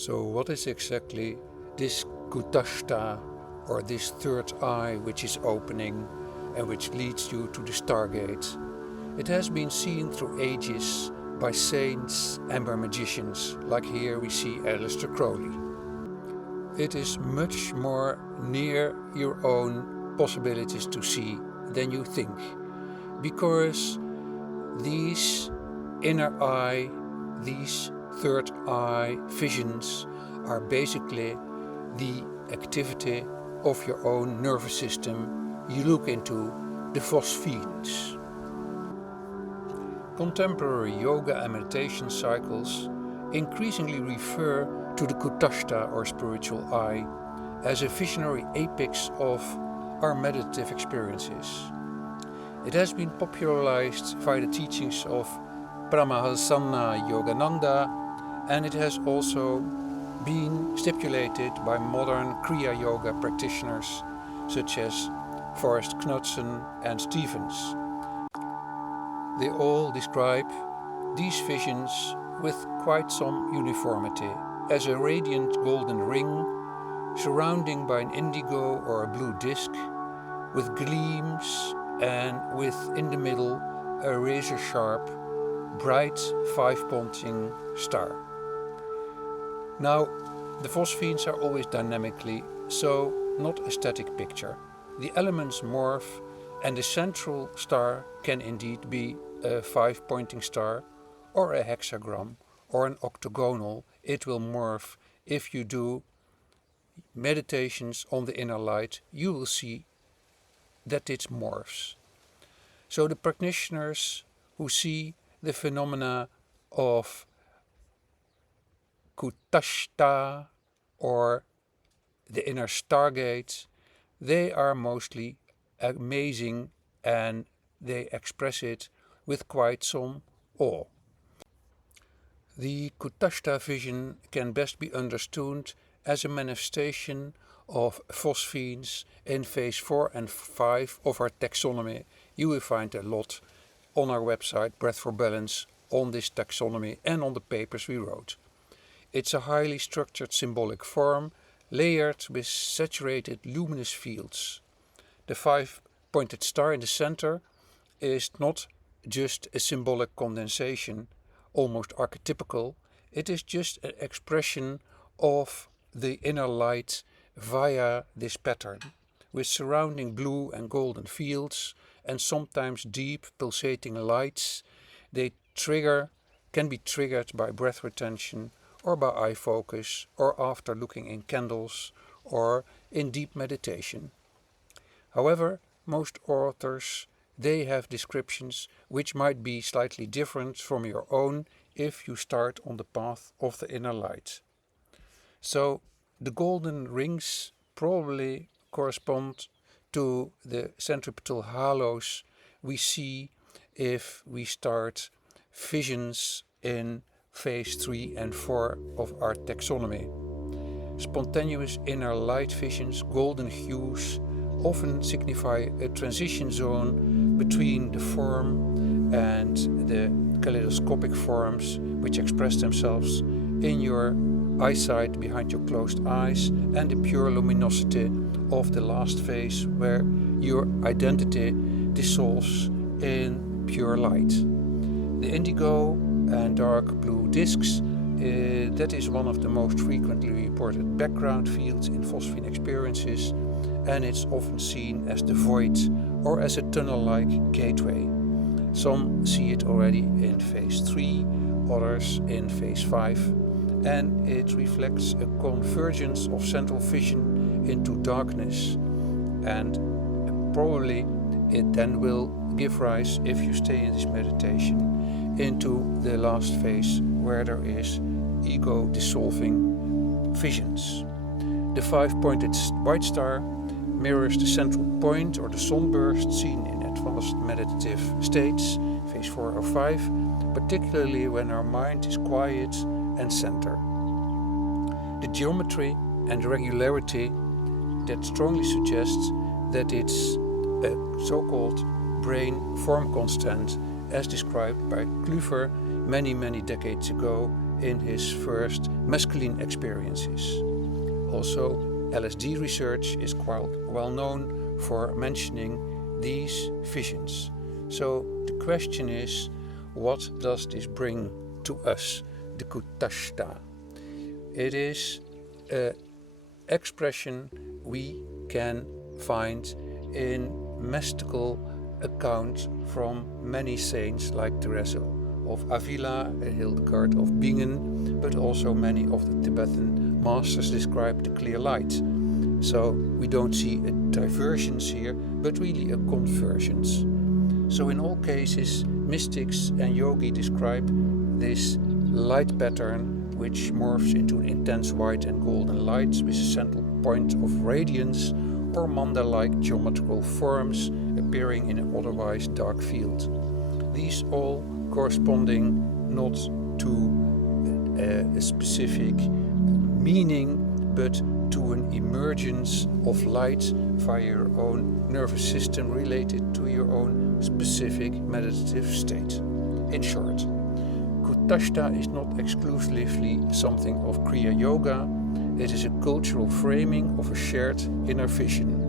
So what is exactly this Kutastha, or this third eye which is opening and which leads you to the Stargate? It has been seen through ages by saints and by magicians, like here we see Aleister Crowley. It is much more near your own possibilities to see than you think, because these inner eye, these third eye visions are basically the activity of your own nervous system. You look into the phosphenes. Contemporary yoga and meditation cycles increasingly refer to the Kutastha or spiritual eye as a visionary apex of our meditative experiences. It has been popularized via the teachings of Paramahansa Yogananda, and it has also been stipulated by modern Kriya Yoga practitioners such as Forrest Knutson and Stevens. They all describe these visions with quite some uniformity as a radiant golden ring surrounding by an indigo or a blue disc with gleams, and with in the middle a razor sharp, bright 5-pointing star. Now, the phosphenes are always dynamically, so not a static picture. The elements morph, and the central star can indeed be a 5-pointing star or a hexagram or an octagonal. It will morph. If you do meditations on the inner light, you will see that it morphs. So the practitioners who see the phenomena of Kutastha or the inner Stargate, they are mostly amazing and they express it with quite some awe. The Kutastha vision can best be understood as a manifestation of phosphenes in phase 4 and 5 of our taxonomy. You will find a lot on our website, Breath for Balance, on this taxonomy and on the papers we wrote. It's a highly structured symbolic form, layered with saturated luminous fields. The 5-pointed star in the center is not just a symbolic condensation, almost archetypical. It is just an expression of the inner light via this pattern, with surrounding blue and golden fields and sometimes deep pulsating lights. They can be triggered by breath retention or by eye focus or after looking in candles or in deep meditation. However, most authors, they have descriptions which might be slightly different from your own if you start on the path of the inner light. So the golden rings probably correspond to the centripetal halos we see if we start visions in phase 3 and 4 of our taxonomy. Spontaneous inner light visions, golden hues, often signify a transition zone between the form and the kaleidoscopic forms which express themselves in your eyesight behind your closed eyes, and the pure luminosity of the last phase where your identity dissolves in pure light. The indigo and dark blue discs, that is one of the most frequently reported background fields in phosphine experiences, and it's often seen as the void or as a tunnel-like gateway. Some see it already in phase 3, others in phase 5, and it reflects a convergence of central vision into darkness, and probably it then will give rise, if you stay in this meditation, into the last phase where there is ego dissolving visions. The 5-pointed white star mirrors the central point or the sunburst seen in advanced meditative states, phase 4 or 5, particularly when our mind is quiet and center. The geometry and regularity that strongly suggests that it's a so-called brain form constant, as described by Kluver many decades ago in his first masculine experiences. Also, LSD research is quite well known for mentioning these visions. So the question is, what does this bring to us, the Kutastha? It is an expression we can find in mystical accounts from many saints like Teresa of Avila, Hildegard of Bingen, but also many of the Tibetan masters describe the clear light. So we don't see a divergence here, but really a convergence. So in all cases, mystics and yogi describe this light pattern which morphs into an intense white and golden light with a central point of radiance or manda-like geometrical forms appearing in an otherwise dark field. These all corresponding not to a specific meaning, but to an emergence of light via your own nervous system related to your own specific meditative state. In short, Kutastha is not exclusively something of Kriya Yoga, it is a cultural framing of a shared inner vision.